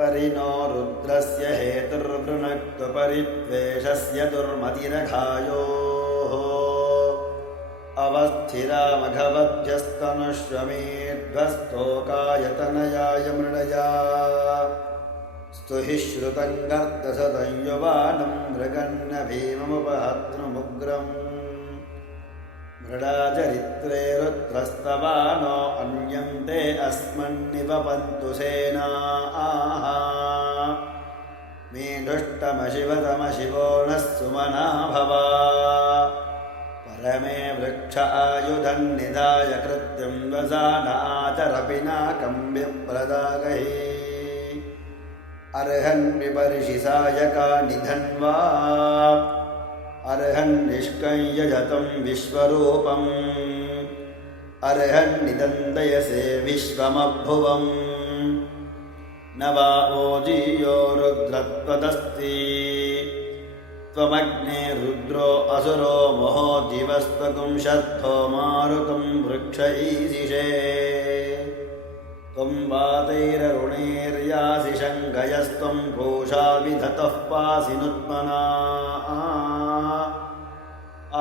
परिणो रुद्रस्य हेतुर्वृणक्तु परित्वेषस्य दुर्मतिरघायोः अवस्थिरामघवद्भ्यस्तनुष्वमेध्वस्तोकायतनयाय मृडया स्तुहि श्रुतं गर्दसदं युवानं मृगन्न भीममुपहत्नुमुग्रम् मृडाचरित्रे रुद्रस्तवानो अन्यन्ते अस्मन्निपपन्तु सेनाः मेढुष्टमशिवतमशिवो नः सुमना भवा परमे वृक्ष आयुधन्निधाय कृत्यं वसानाचरपिनाकं विप्रदागहि अर्हन् विपर्षि सायकानि धन्वा अर्हन्निष्कं यजतं विश्वरूपम् अर्हन्निदन्दयसे विश्वमभुवम् न वा ओजीयो रुद्रत्वदस्ति त्वमग्ने रुद्रो असुरो महो दिवस्त्वपुंशद्धो मारुतं वृक्ष ईशिषे त्वं वातैररुणैर्यासि शङ्कयस्त्वं पूषा विधतः पासि नुत्मना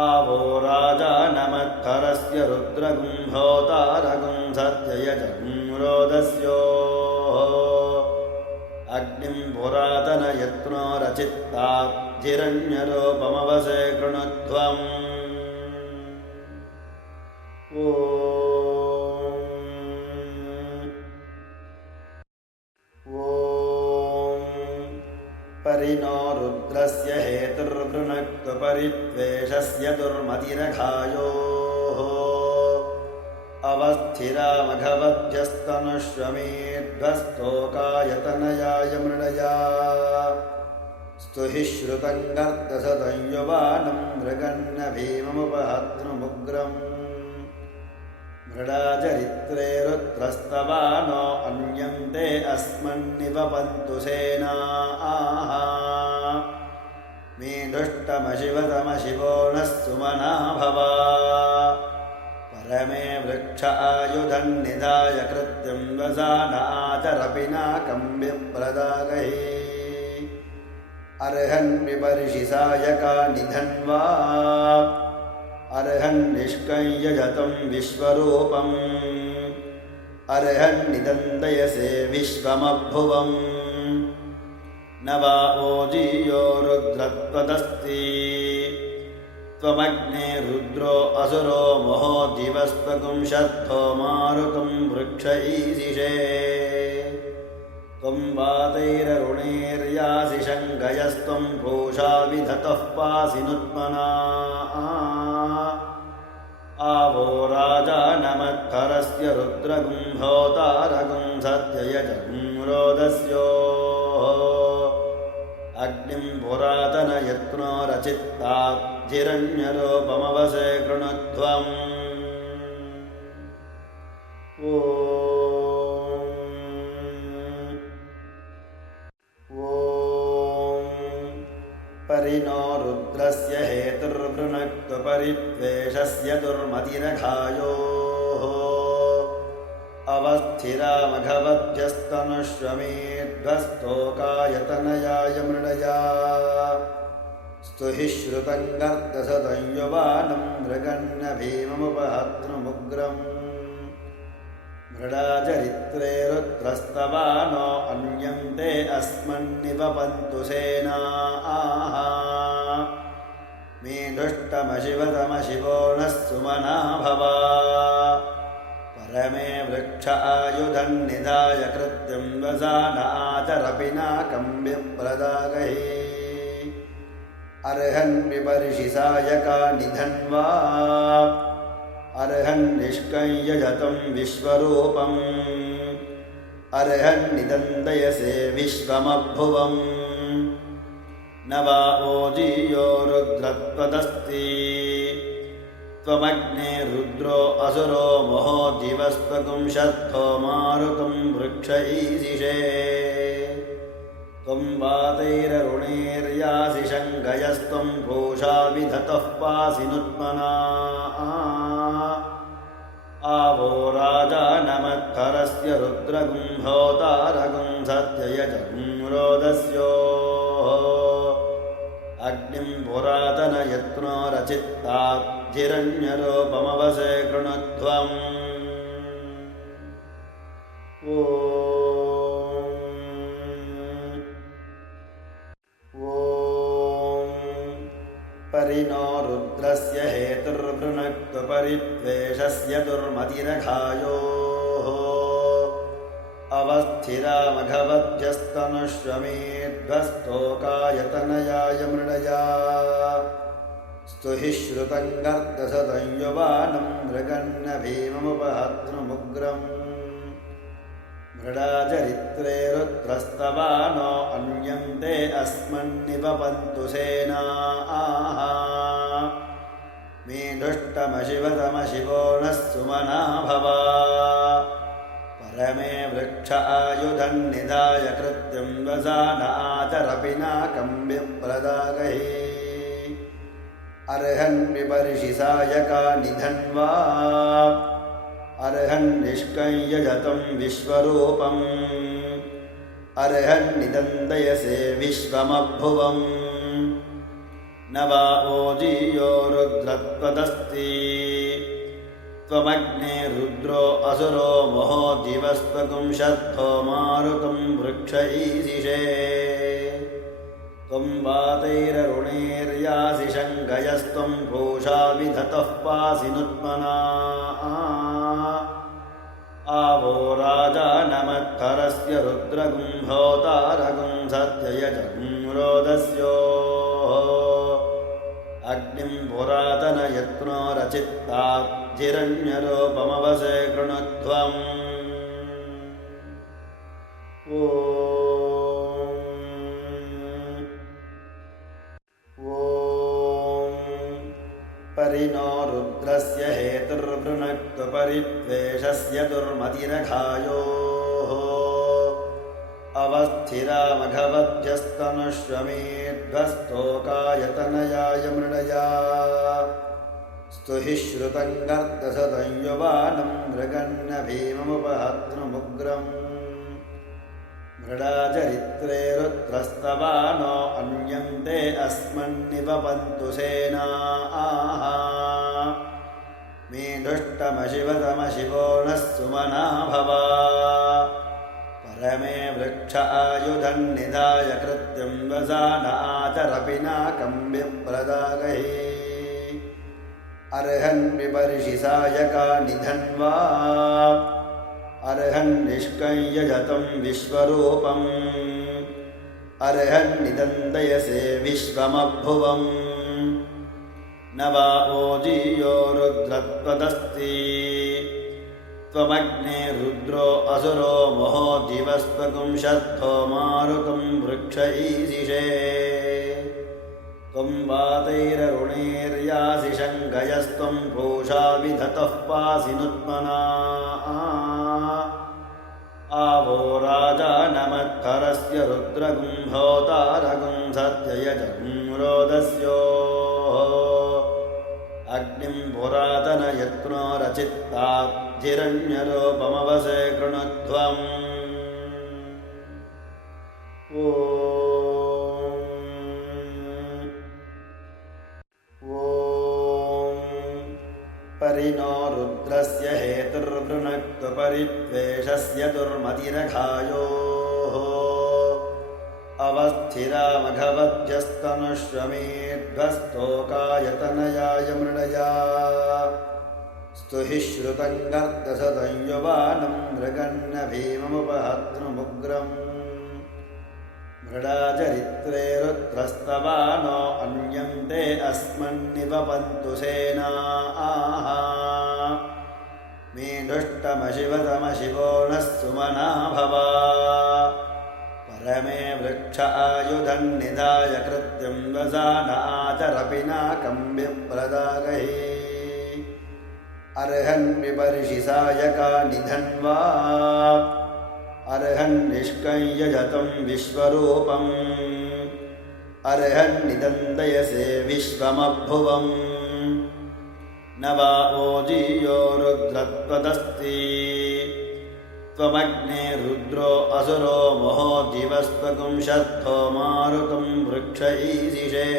आवो राजानमद्धरस्य रुद्रगुम्भोतारगुं सत्ययजं रोदस्योः अग्निं पुरातनयत्नो रचित्ताद्धिरण्यरूपमवसे कृणुध्वम् परिणो रुद्रस्य हेतुर्वृणक्तु परित्वेषस्य दुर्मतिरघायोः अवस्थिरामघवद्भ्यस्तनुष्वमेध्वस्तोकायतनयाय मृडया स्तुहि श्रुतं गर्दसदं युवानं मृगन्न भीममुपहत्नुमुग्रम् मृडाचरित्रे रुद्रस्तवानो अन्यन्ते अस्मन्निपपन्तु सेनाः मेढुष्टमशिवतमशिवो नः सुमना भवा परमे वृक्ष आयुधन्निधाय कृत्यं वसानाचरपिनाकं विप्रदागहि अर्हन् विपर्षि सायकानि धन्वा अर्हन्निष्कं यजतं विश्वरूपम् अर्हन्निदन्दयसे विश्वमभुवम् न वा ओजीयो रुद्रत्वदस्ति त्वमग्ने रुद्रो असुरो महो दिवस्त्वपुंशद्धो मारुतं वृक्ष ईशिषे त्वं वातैररुणैर्यासि शङ्कयस्त्वं पूषा विधतः पासि नुत्मना आवो राजानमद्धरस्य रुद्रगुम्भोतारगुं सत्ययजं रोदस्योः अग्निं पुरातनयत्नो रचित्ताद्धिरण्यरूपमवसे कृणुध्वम् परिणो रुद्रस्य हेतुर्वृणक्तु परित्वेषस्य दुर्मतिरघायोः अवस्थिरामघवद्भ्यस्तनुष्वमेध्वस्तोकायतनयाय मृडया स्तुहि श्रुतं गर्दसदं युवानं मृगन्न भीममुपहत्नुमुग्रम् मृडाचरित्रे रुद्रस्तवानो अन्यन्ते अस्मन्निपपन्तु सेनाः मेढुष्टमशिवतमशिवो नः सुमना भवा परमे वृक्ष आयुधन्निधाय कृत्यं वसानाचरपिनाकं विप्रदागहि अर्हन् विपर्षि सायकानि धन्वा अर्हन्निष्कं यजतं विश्वरूपम् अर्हन्निदन्दयसे विश्वमभुवम् न वा ओजीयो रुद्रत्वदस्ति त्वमग्ने रुद्रो असुरो महो दिवस्त्वपुंशद्धो मारुतं वृक्ष ईशिषे त्वं वातैररुणैर्यासि शङ्कयस्त्वं पूषा विधतः पासि नुत्मना आवो राजानमत्तरस्य रुद्रगुं होतारगुं सत्ययजगुं रोदस्योः अग्निं पुरातनयत्नो रचित्ताद्धिरण्यरूपमवसे कृणुध्वम् परिनो रुद्रस्य हेतुर्वृणक्तु परिद्वेषस्य दुर्मतिरघायोः अवस्थिरामघवध्यस्तनुष्वमेध्वस्तोकायतनयाय मृडया स्तुहि श्रुतं गर्दसदं युवानं मृगन्न भीममुपहत्नुमुग्रम् मृडाचरित्रे रुद्रस्तवानो अन्यन्ते अस्मन्निपपन्तु सेनाः मेधुष्टमशिवतमशिवो नः सुमना भवा परमे वृक्ष आयुधन्निधाय कृत्यं वसानाचरपिनाकं विप्रदागहि अर्हन् विपर्षि सायकानि धन्वा अर्हन्निष्कञ्यजतं विश्वरूपम् अर्हन्निदन्दयसे विश्वमभुवम् न वा ओजीयो रुद्रत्वदस्ति त्वमग्ने रुद्रो असुरो महो दिवस्त्वगुं शद्धो मारुतं वृक्ष ईशिषे त्वं वातैररुणैर्यासि शङ्खयस्त्वं पूषा विधतः पासि नुत्मना आवो राजानमत्तरस्य रुद्रगुं होतारगुं सत्ययजगुं रोदस्योः अग्निं पुरातनयत्नो रचित्ताद्धिरण्यरूपमवसे कृणुध्वम् परिनो रुद्रस्य हेतुर्वृणक्तु परिद्वेषस्य दुर्मतिरघायोः अवस्थिरामघवध्यस्तनुष्वमेध्वस्तोकायतनयाय मृडया स्तुहि श्रुतं गर्दसदं युवानं मृगन्न भीममुपहत्नुमुग्रम् मृडाचरित्रे रुद्रस्तवानो अन्यन्ते अस्मन्निपपन्तु सेनाः मेधुष्टमशिवतमशिवो नः सुमना भवा परमे वृक्ष आयुधन्निधाय कृत्यं वसानाचरपिनाकं विप्रदागहि अर्हन् विपर्षि सायकानि धन्वा अर्हन्निष्कञ्यजतं विश्वरूपम् अर्हन्निदन्दयसे विश्वमभुवम् न वा ओजीयो रुद्रत्वदस्ति त्वमग्ने रुद्रो असुरो महो दिवस्त्वगुं शद्धो मारुतं वृक्ष ईशिषे त्वं वातैररुणैर्यासि शङ्खयस्त्वं पूषा विधतः पासि नुत्मना आवो राजानमत्तरस्य रुद्रगुं होतारगुं सत्ययजगुं रोदस्योः अग्निं पुरातनयत्नो रचित्ताद्धिरण्यरूपमवसे कृणुध्वम् परिनो रुद्रस्य हेतुर्वृणक्तु परिद्वेषस्य दुर्मतिरघायोः अवस्थिरामघवध्यस्तनुष्वमेध्वस्तोकायतनयाय मृडया स्तुहि श्रुतं गर्दसदं युवानं मृगन्न भीममुपहत्नुमुग्रम् मृडाचरित्रे रुद्रस्तवानो अन्यन्ते अस्मन्निपपन्तु सेनाः मेधुष्टमशिवतमशिवो नः सुमना भवा परमे वृक्ष आयुधन्निधाय कृत्यं वसानाचरपिनाकं विप्रदागहि अर्हन् विपर्षि सायकानि धन्वा अर्हन्निष्कञ्यजतं विश्वरूपम् अर्हन्निदन्दयसे विश्वमभुवम् न वा ओजीयो रुद्रत्वदस्ति त्वमग्ने रुद्रो असुरो महो दिवस्त्वपुंशद्धो मारुतं वृक्ष ईशिषे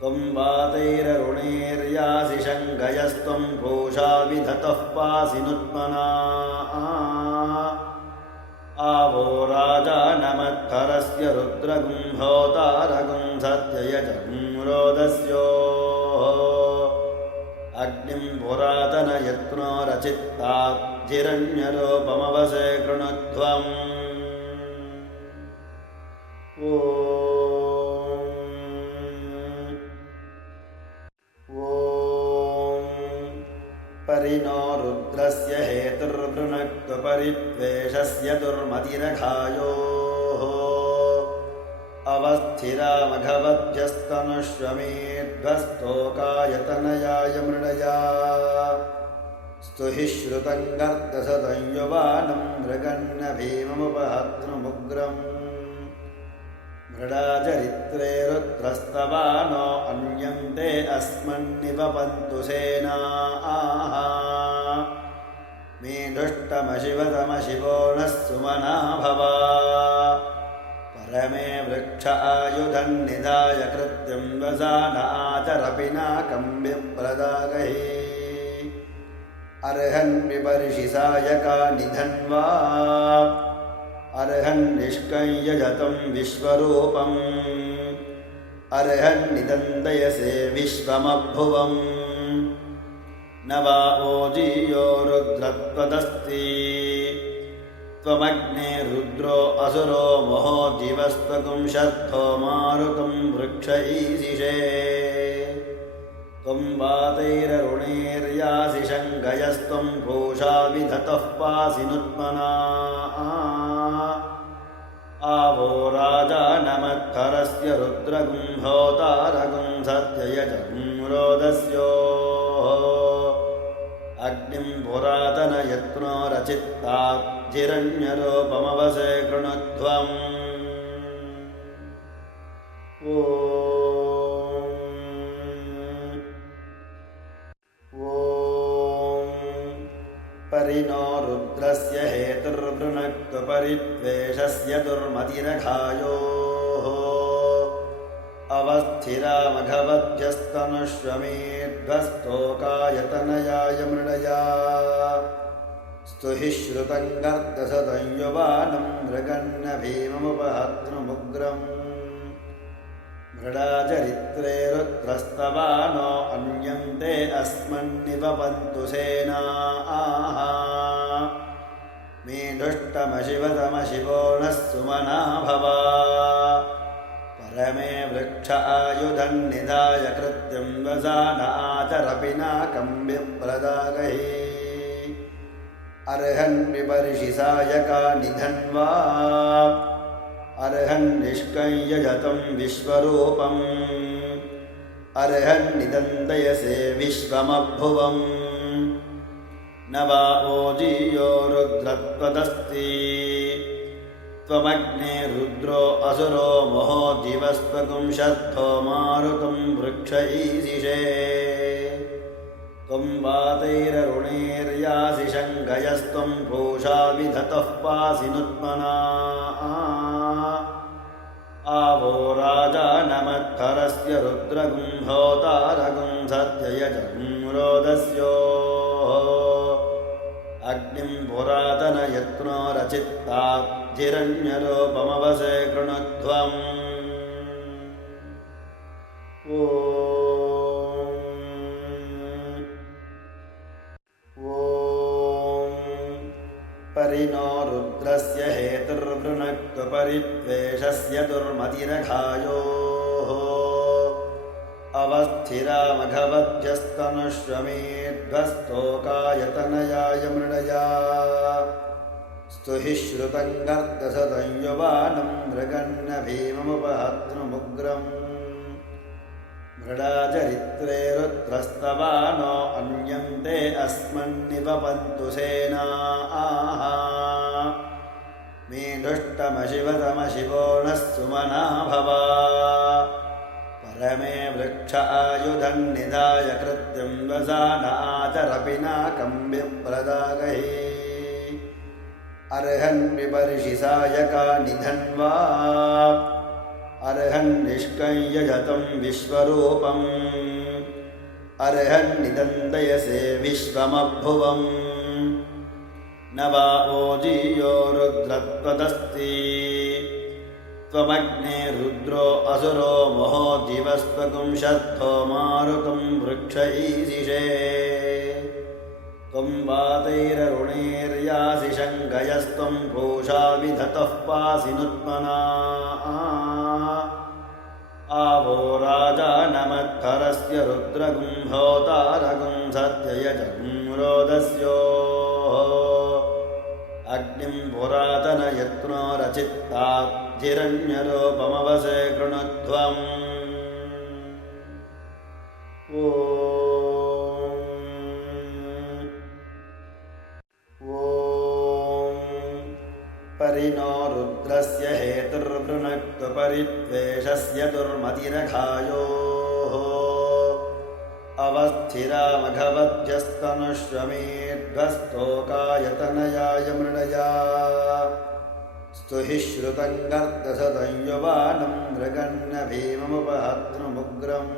त्वं वातैररुणैर्यासि शङ्खयस्त्वं पूषा विधतः पासि नुत्मना आवो राजानमध्वरस्य रुद्रगुं होतारगुं सत्ययजं रोदस्योः अग्निं पुरातनयत्नो रचित्ताद्धिरण्यरूपमवसे कृणुध्वम् परिनो रुद्रस्य हेतुर्वृणक्तु परिद्वेषस्य दुर्मतिरघायोः अवस्थिरामघवद्भ्यस्तनुष्वमेध्वस्तोकायतनयाय मृडया स्तुहि श्रुतं गर्दसदं युवानं मृगन्न भीममुपहत्नुमुग्रम् मृडाचरित्रे रुद्रस्तवानो अन्यन्ते अस्मन्निवपन्तु सेनाः मे दुष्टमशिवतमशिवो नः सुमना भवा परमे वृक्ष आयुधन्निधाय कृत्यं वसानाचरपिनाकं विप्रदागहे अर्हन् विपर्षि सायकानि धन्वा अर्हन्निष्कञ्यजतं विश्वरूपम् अर्हन्निदन्दयसे विश्वमभुवम् न वा ओजीयो रुद्रत्वदस्ति त्वमग्ने रुद्रो असुरो महो दिवस्त्वपुंशद्धो मारुतं वृक्ष ईशिषे त्वं वातैररुणैर्यासि शङ्खयस्त्वं पूषा विधतः पासि नुत्मना आवो राजानमध्वरस्य रुद्रगुं होतारगुं सत्ययजं रोदस्योः अग्निं पुरातनयत्नो रचित्ताद्धिरण्यरूपमवसे कृणुध्वम् परिनो रुद्रस्य हेतुर्वृणक्तु परिद्वेषस्य दुर्मतिरघायोः अवस्थिरामघवद्भ्यस्तनुष्वमेध्वस्तोकायतनयाय मृडया स्तुहि श्रुतं गर्दसदं युवानं मृगन्न भीममुपहत्नुमुग्रम् मृडाचरित्रे रुद्रस्तवानो अन्यन्ते अस्मन्निवपन्तु सेनाः मे दुष्टमशिवतमशिवो नः सुमना भवा परमे वृक्ष आयुधन्निधाय कृत्यं वसानाचरपिनाकं विप्रदागहे अर्हन् विपर्षि सायकानि धन्वा अर्हन्निष्कञ्यजतं विश्वरूपम् अर्हन्निदन्दयसे विश्वमभुवम् न वा ओजीयो रुद्रत्वदस्ति त्वमग्ने रुद्रो असुरो महो दिवस्त्वपुंशद्धो मारुतं वृक्ष ईशिषे त्वं वातैररुणैर्यासि शङ्खयस्त्वं पूषा विधतः पासि नुत्मना आवो राजानमध्वरस्य रुद्रगुं होतारगुं सत्ययजं रोदस्योः अग्निं पुरातनयत्नो रचित्ताद्धिरण्यरूपमवसे कृणुध्वम् परिनो रुद्रस्य हेतुर्वृणक्तु परिद्वेषस्य दुर्मतिरघायोः अवस्थिरामघवद्भ्यस्तनुष्वमेध्वस्तोकायतनयाय मृडया स्तुहि श्रुतं गर्दसदं युवानं मृगन्न भीममुपहत्नुमुग्रम् मृडाचरित्रे रुद्रस्तवानो अन्यन्ते अस्मन्निवपन्तु सेनाः मे दुष्टमशिवतमशिवो नः सुमना भवा परमे वृक्ष आयुधन्निधाय कृत्यं वसानाचरपिनाकं विप्रदागहि अर्हन् विपर्षि सायकानि धन्वा अर्हन् निष्कञ्यजतं विश्वरूपम् अर्हन् निदन्दयसे विश्वमभुवम् न वा ओजीयो रुद्रत्वदस्ति त्वमग्ने रुद्रो असुरो महो जीवस्त्वकुंशद्धो मारुतं वृक्ष ईशिषे त्वं वातैररुणैर्यासि शङ्खयस्त्वं पूषा विधतः पासि नुत्मना आवो राजानमद्धरस्य रुद्रगुम्भोतारगुं सत्ययजगुं रोदस्योः अग्निं पुरातनयत्नो रचित्ताद्धिरण्यरूपमवसे कृणुध्वम् परिनो रुद्रस्य हेतुर्वृणक्तु परित्वेषस्य दुर्मतिरघायोः अवस्थिरामघवद्यस्तनुष्वमेध्वस्तोकायतनयाय मृडया स्तुहि श्रुतं गर्दसदं युवानं मृगन्न भीममुपहर्तृमुग्रम्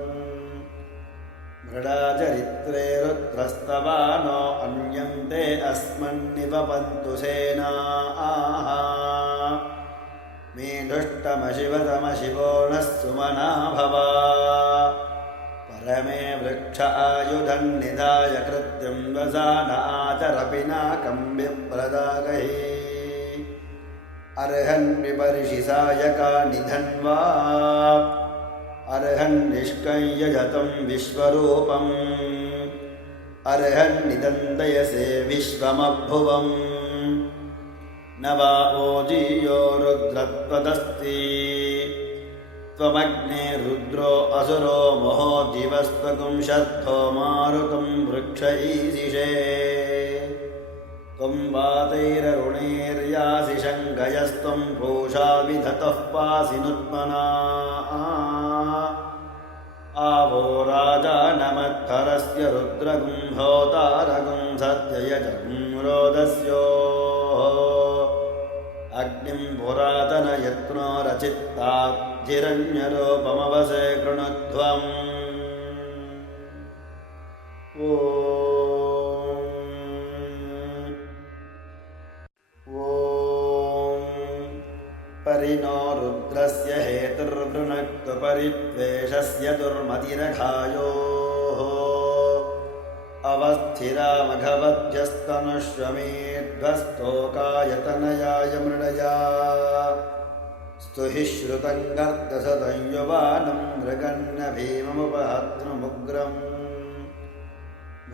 मृडाचरित्रे रुद्रस्तवानो अन्यन्ते अस्मन्निवपन्तु सेनाः मेढुष्टमशिवतमशिवो नः सुमना भवा परमे वृक्ष आयुधन्निधाय कृत्यं वसानाचरपिनाकं विप्रदागहि अर्हन् विपर्षि सायकानि धन्वा अर्हन् निष्कञ्यजतं विश्वरूपम् अर्हन् निदन्दयसे विश्वमभुवम् न वा ओजीयो रुद्रत्वदस्ति त्वमग्ने रुद्रो असुरो महो जीवस्त्वकुंशद्धो मारुतं वृक्ष ईशिषे त्वं वातैररुणैर्यासि शङ्खयस्त्वं पूषा विधतः पासि नुत्मना आवो राजानमद्धरस्य रुद्रगुम्भोतारगुं सत्ययजगुं रोदस्योः अग्निं पुरातनयत्नो रचित्ताद्धिरण्यरूपमवसे कृणुध्वम् परिनो रुद्रस्य हेतुर्वृणक्तु परित्वेषस्य दुर्मतिरघायोः अवस्थिरामघवद्यस्तनुष्वमेध्वस्तोकायतनयाय मृडया स्तुहि श्रुतं गर्दसदं युवानं मृगन्न भीममुपहर्तृमुग्रम्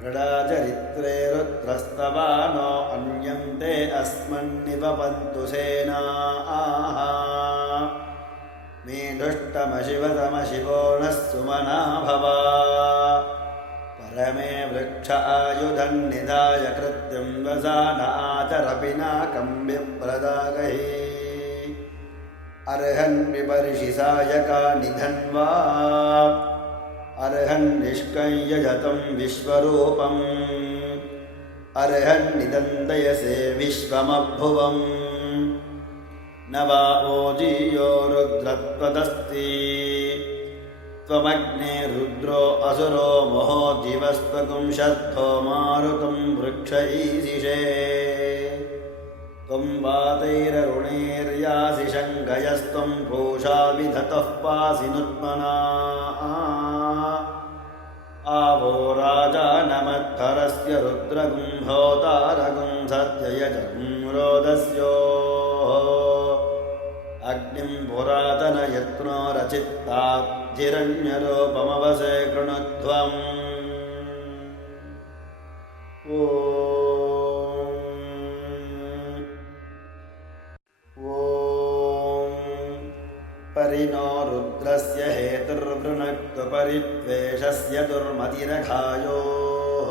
मृडाचरित्रे रुद्रस्तवानो अन्यन्ते अस्मन्निवपन्तु सेनाः मेढुष्टमशिवतमशिवो नः सुमना भवा परमे वृक्ष आयुधन्निधाय कृत्यं वसानाचरपिनाकं विप्रदागहि अर्हन् विपर्षि सायकानि धन्वा अर्हन् निष्कञ्यजतं विश्वरूपम् अर्हन् निदन्दयसे विश्वमभुवम् न वा ओजीयो रुद्रत्वदस्ति त्वमग्ने रुद्रो असुरो महो जीवस्त्वकुंशद्धो मारुतं वृक्ष ईशिषे त्वं वातैररुणैर्यासि शङ्खयस्त्वं पूषा विधतः पासि नुत्मना आवो राजानमद्धरस्य रुद्रगुम्भोतारगुं सत्ययजगुं रोदस्योः अग्निं पुरातनयत्नो रचित्ताद्धिरण्यरूपमवसे कृणुध्वम् परिनो रुद्रस्य हेतुर्वृणक्तु परित्वेषस्य दुर्मतिरघायोः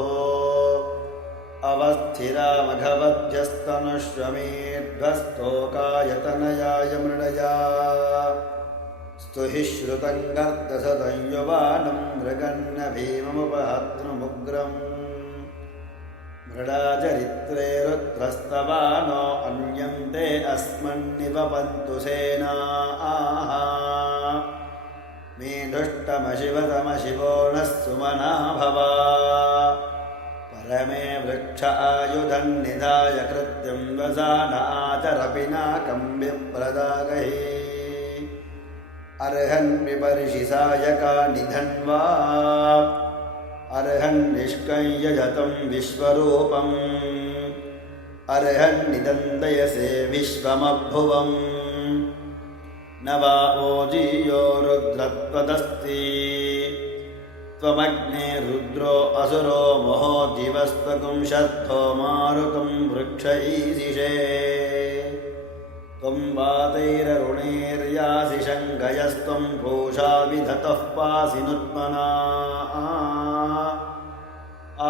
अवस्थिरामघवद्यस्तनुष्वमेध्वस्तोकायतनयाय मृडया स्तुहि श्रुतं गर्दसदं युवानं मृगन्न भीममुपहर्तृमुग्रम् मृडाचरित्रे रुद्रस्तवानो अन्यन्ते अस्मन्निवपन्तु सेनाः मेढुष्टमशिवतमशिवो नः सुमना भवा परमे वृक्ष आयुधन्निधाय कृत्यं वसान आचरपिनाकं विप्रदागहि अर्हन् विपर्षि सायकानि धन्वा अर्हन् निष्कञ्यजतं विश्वरूपम् अर्हन् निदन्दयसे विश्वमभुवम् न वा ओजीयो रुद्रत्वदस्ति त्वमग्ने रुद्रो असुरो महो जीवस्त्वकुंशद्धो मारुतं वृक्ष ईशिषे त्वं वातैररुणैर्यासि शङ्खयस्त्वं घोषा विधतः पासि नुत्मना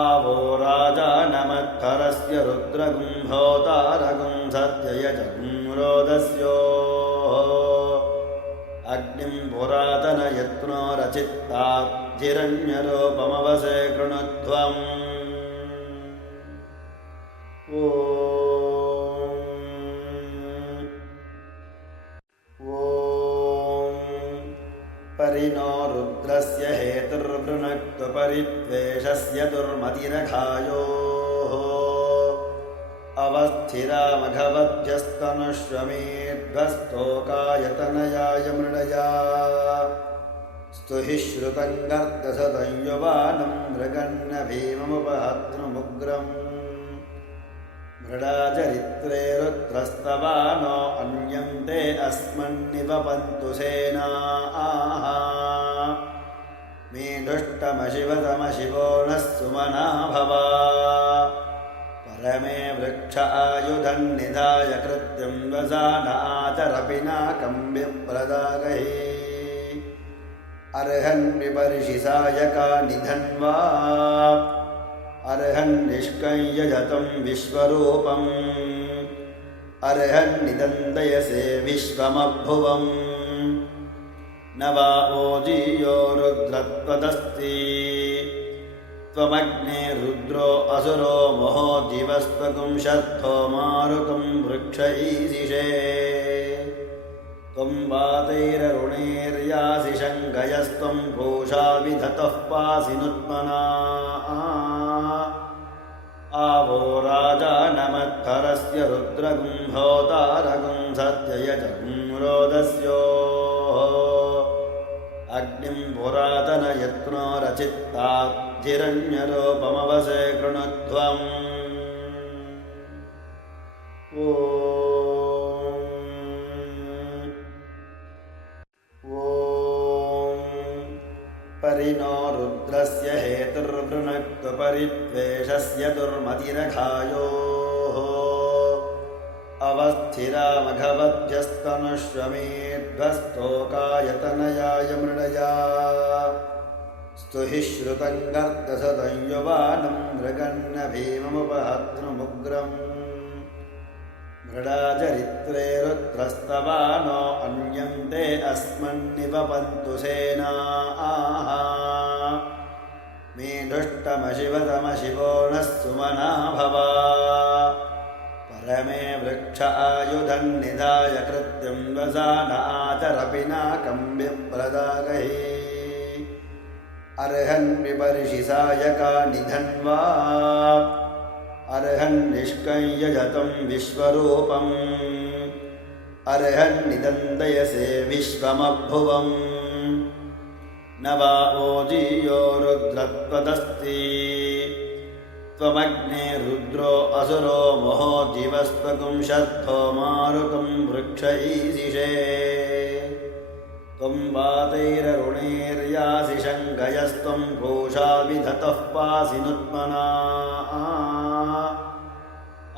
आवो राजानमत्थरस्य रुद्रगुम्भोतारगुं सत्ययजगुं रोदस्योः अग्निं पुरातनयत्नो रचित्ताद्धिरण्यरूपमवसे कृणुध्वम् परिणो रुद्रस्य हेतुर्वृणक्तु परित्वेषस्य दुर्मतिरघायोः अवस्थिरामघवध्यस्तनुष्वमेध्वस्तोकायतनयाय मृडया स्तुहि श्रुतं गर्दसदं युवानं मृगन्न भीममुपहर्तृमुग्रम् मृडाचरित्रे रुद्रस्तवानो अन्यन्ते अस्मन्निवपन्तु सेनाः मेढुष्टमशिवतमशिवो नः सुमना भवा परमे वृक्ष आयुधन्निधाय कृत्यं वसान आचरपिनाकं विप्रदागहि अर्हन् विपर्षि सायकानि धन्वा अर्हन् निष्कञ्यजतं विश्वरूपम् अर्हन् निदन्दयसे विश्वमभुवम् न वा ओजीयो रुद्रत्वदस्ति त्वमग्ने रुद्रो असुरो महो जीवस्त्वकुंशद्धो मारुतं वृक्ष ईशिषे त्वं वातैररुणैर्यासि शङ्खयस्त्वं घोषा विधतः पासि नुत्मना आवो राजानमत्थरस्य रुद्रगुम्भोतारगुं सत्ययजगुं रोदस्योः अग्निं पुरातनयत्नो रचित्ताद्धिरण्यरूपमवसे कृणुध्वम् परिणो रुद्रस्य हेतुर्वृणक्तु परित्वेषस्य दुर्मतिरघायोः अवस्थिरामघवध्यस्तनुष्वमेध्वस्तोकायतनयाय मृडया स्तुहि श्रुतं गर्दसदं युवानं मृगन्न भीममुपहर्तृमुग्रम् मृडाचरित्रे रुद्रस्तवानो अन्यन्ते अस्मन्निवपन्तु सेनाः मेढुष्टमशिवतमशिवो नः सुमना भवा परमे वृक्ष आयुधन्निधाय कृत्यं वसान आचरपिनाकं विप्रदागहि अर्हन् विपर्षि सायकानि धन्वा अर्हन् निष्कञ्यजतं विश्वरूपम् अर्हन् निदन्दयसे विश्वमभुवम् न वा ओजीयो रुद्रत्वदस्ति त्वमग्ने रुद्रो असुरो महो जीवस्त्वकुंशद्धो मारुतं वृक्ष ईशिषे त्वं वातैररुणैर्यासि शङ्खयस्त्वं घोषा विधतः पासि नुत्मना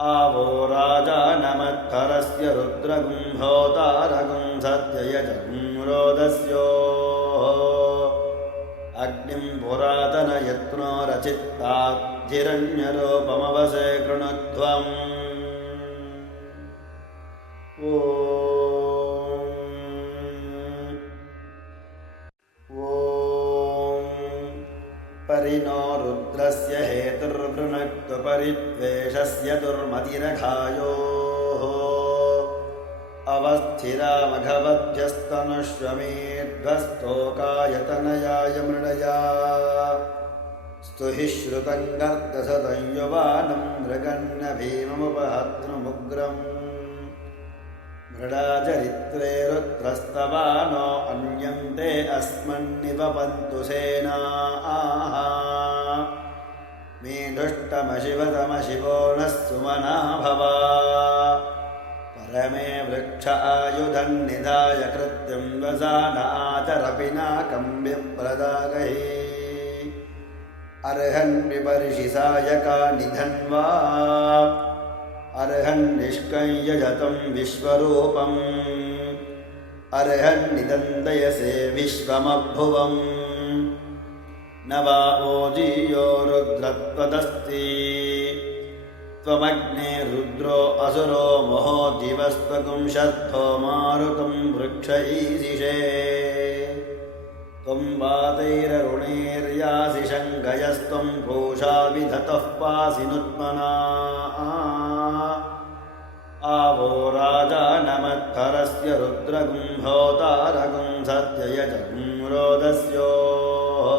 आवो राजानमत्थरस्य रुद्रगुम्भोतारगुं सत्ययजगुं रोदस्योः अग्निं पुरातनयत्नो रचित्ताद्धिरण्यरूपमवसे कृणुध्वम् परिद्वेषस्य दुर्मतिरघायोः अवस्थिरामघवद्भ्यस्तनुष्वमेध्वस्तोकायतनयाय मृडया स्तुहि श्रुतं गर्दसदं युवानं मृगन्न भीममुपहत्नुमुग्रम् मृडाचरित्रे रुद्रस्तवानो अन्यन्ते अस्मन्निवपन्तु सेनाः मेढुष्टमशिवतमशिवो नः सुमना भवा परमे वृक्ष आयुधन्निधाय कृत्यं वसानाचरपिनाकं विप्रदागहि अर्हन् विपर्षि सायकानि धन्वा अर्हन्निष्कं यजतं विश्वरूपम् अर्हन्निदन्दयसे विश्वमभुवम् न वा ओजीयो रुद्रत्वदस्ति त्वमग्ने रुद्रो असुरो महो जीवस्त्वकुंशद्धो मारुतं वृक्ष ईशिषे त्वं वातैररुणैर्यासि शङ्कयस्त्वं पूषा विधतः पासि नुत्मना आवो राजानमत्थरस्य रुद्रगुम्भोतारगुं सत्ययजं रोदस्योः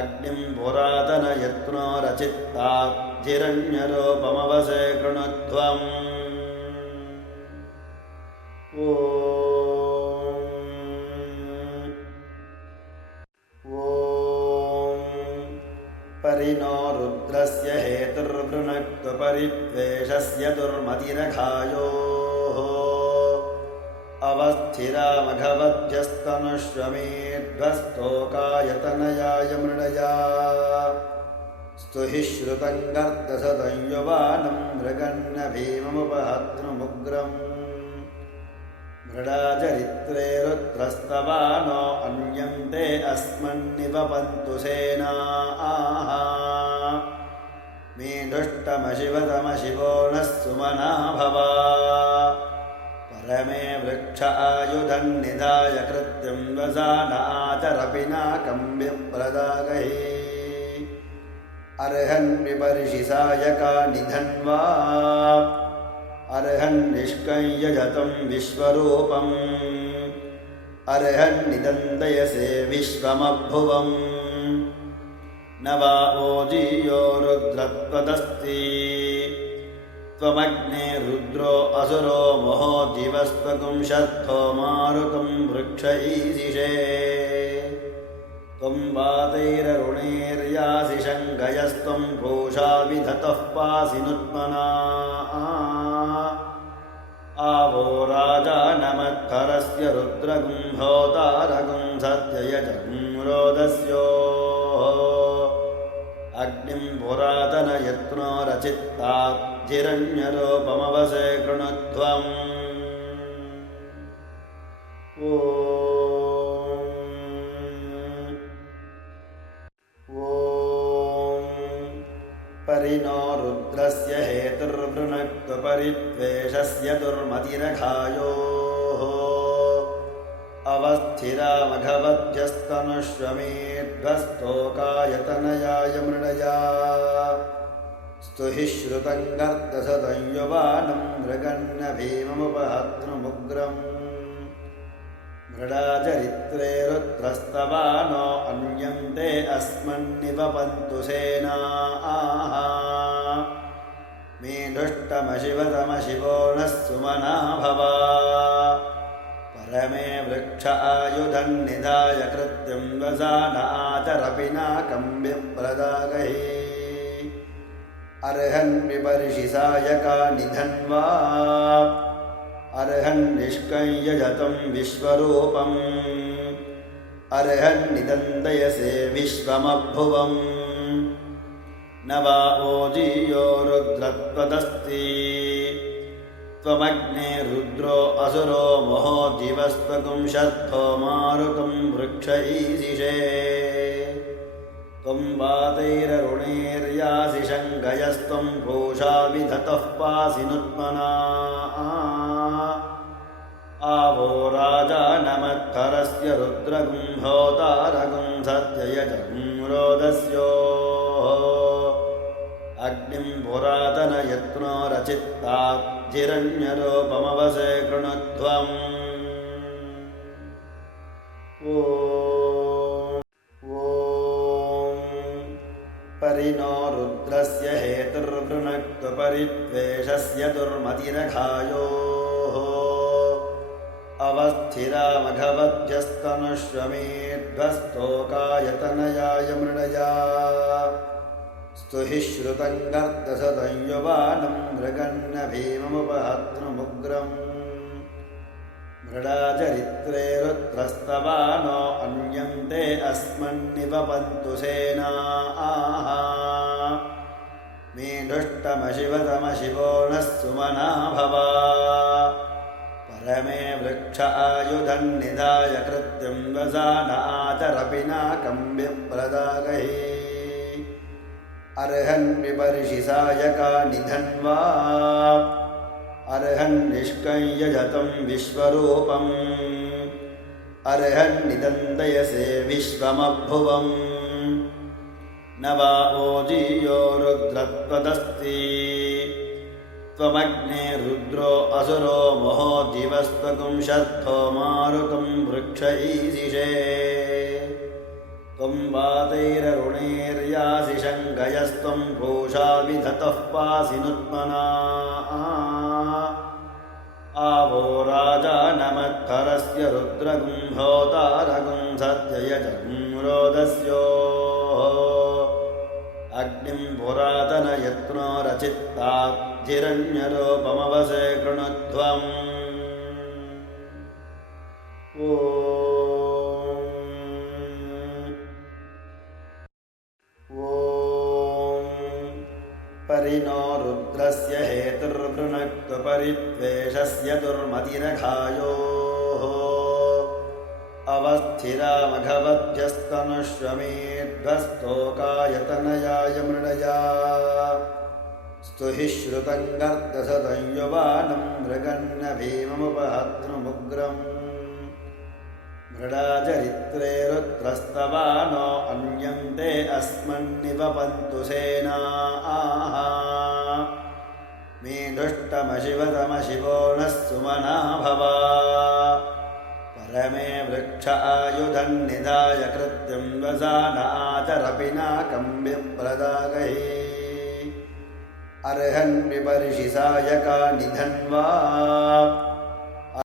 अग्निं पुरातनयत्नो रचित्ताद्धिरण्यरूपमवसे कृणुध्वम् परिनो रुद्रस्य हेतुर्वृणक्तु परिद्वेषस्य दुर्मतिरघायोः अवस्थिरामघवद्भ्यस्तनुष्वमेध्वस्तोकायतनयाय मृडया स्तुहि श्रुतं गर्दसदं युवानं मृगन्न भीममुपहत्नुमुग्रम् मृडाचरित्रे रुद्रस्तवानो अन्यन्ते अस्मन्निवपन्तु सेनाः मेढुष्टमशिवतमशिवो नः सुमना भवा परमे वृक्ष आयुधन्निधाय कृत्यं वसानाचरपिनाकं विप्रदागहि अर्हन् विपर्षि सायकानि धन्वा अर्हन्निष्कं यजतं विश्वरूपम् अर्हन्निदन्दयसे विश्वमभुवम् न वा ओजीयो रुद्रत्वदस्ति त्वमग्ने रुद्रो असुरो महो जीवस्त्वकुंशद्धो मारुतं वृक्ष ईशिषे त्वं वातैररुणैर्यासि शङ्कयस्त्वं पूषा विधतः पासि नुत्मना आवो राजानमत्थरस्य रुद्रगुम्भोतारगुं सत्ययजं रोदस्योः अग्निं पुरातनयत्नो रचित्ताद्धिरण्यरूपमवसे कृणुध्वम् परिनो रुद्रस्य हेतुर्वृणक्तु परिद्वेषस्य दुर्मतिरघायोः अवस्थिरामघवद्भ्यस्तनुष्वमेध्वस्तोकायतनयाय मृडया स्तुहि श्रुतं गर्दसदं युवानं मृगन्न भीममुपहत्नुमुग्रम् मृडाचरित्रे रुद्रस्तवानो अन्यन्ते अस्मन्निवपन्तु सेनाः मेढुष्टमशिवतमशिवो नः सुमना भवा परमे वृक्ष आयुधन्निधाय कृत्यं वसानाचरपिनाकं विप्रदागहि अर्हन् विपर्षि सायकानि धन्वा अर्हन्निष्कं यजतं विश्वरूपम् अर्हन्निदन्दयसे विश्वमभुवम् न वा ओजीयो रुद्रत्वदस्ति त्वमग्ने रुद्रो असुरो महो जीवस्त्वकुंशद्धो मारुतं वृक्ष ईशिषे त्वं वातैररुणैर्यासि शङ्कयस्त्वं पूषा विधतः पासि नुत्मना आवो राजानमत्थरस्य रुद्रगुम्भोतारगुं सत्ययजं रोदस्योः अग्निं पुरातनयत्नो रचित्ताद्धिरण्यरूपमवसे कृणुध्वम् ॐ परिणो रुद्रस्य हेतुर्वृणक्तु परित्वेषस्य दुर्मतिरघायोः अवस्थिरामघवद्यस्तनुष्वमेध्वस्तोकायतनयाय मृडया स्तुहि श्रुतं गर्दसदं युवानं मृगन्न भीममुपहत्नुमुग्रम् मृडाचरित्रे रुद्रस्तवानो अन्यन्ते अस्मन्निपपन्तु सेनाः मेढुष्टमशिवतमशिवो नः सुमना भवा परमे वृक्ष आयुधन्निधाय कृत्यं वसानाचरपिनाकं विप्रदागहि अर्हन् विपर्षि सायकानि धन्वा अर्हन्निष्कं यजतं विश्वरूपम् अर्हन्निदन्दयसे विश्वमभुवम् न वा ओजीयो रुद्रत्वदस्ति त्वमग्ने रुद्रो असुरो महो दिवस्त्वकुं शर्धो मारुतं वृक्ष ईशिषे त्वं वातैररुणैर्यासि शङ्कयस्त्वं पूषा विधतः पासि नुत्मना आवो राजानमद्धरस्य रुद्रगुं भोतारगुं सत्ययजगुं रोदस्योः अग्निं पुरातनयत्नो रचित्ताद्धिरण्यरूपमवसे कृणुध्वम् परिणो रुद्रस्य हेतुर्वृणक्तु परित्वेषस्य दुर्मतिरघायोः अवस्थिरामघवद्यस्तनुष्वमेध्वस्तोकायतनयाय मृडया स्तुहि श्रुतं गर्दसदं युवानं मृगन्न भीममुपहत्नुमुग्रम् मृडाचरित्रे रुद्रस्तवानो अन्यन्ते अस्मन्निपपन्तु सेनाः मेढुष्टमशिवतमशिवो नः सुमना भवा परमे वृक्ष आयुधन्निधाय कृत्यं वसानाचरपिनाकं विप्रदागहि अर्हन् विपर्षि सायकानि धन्वा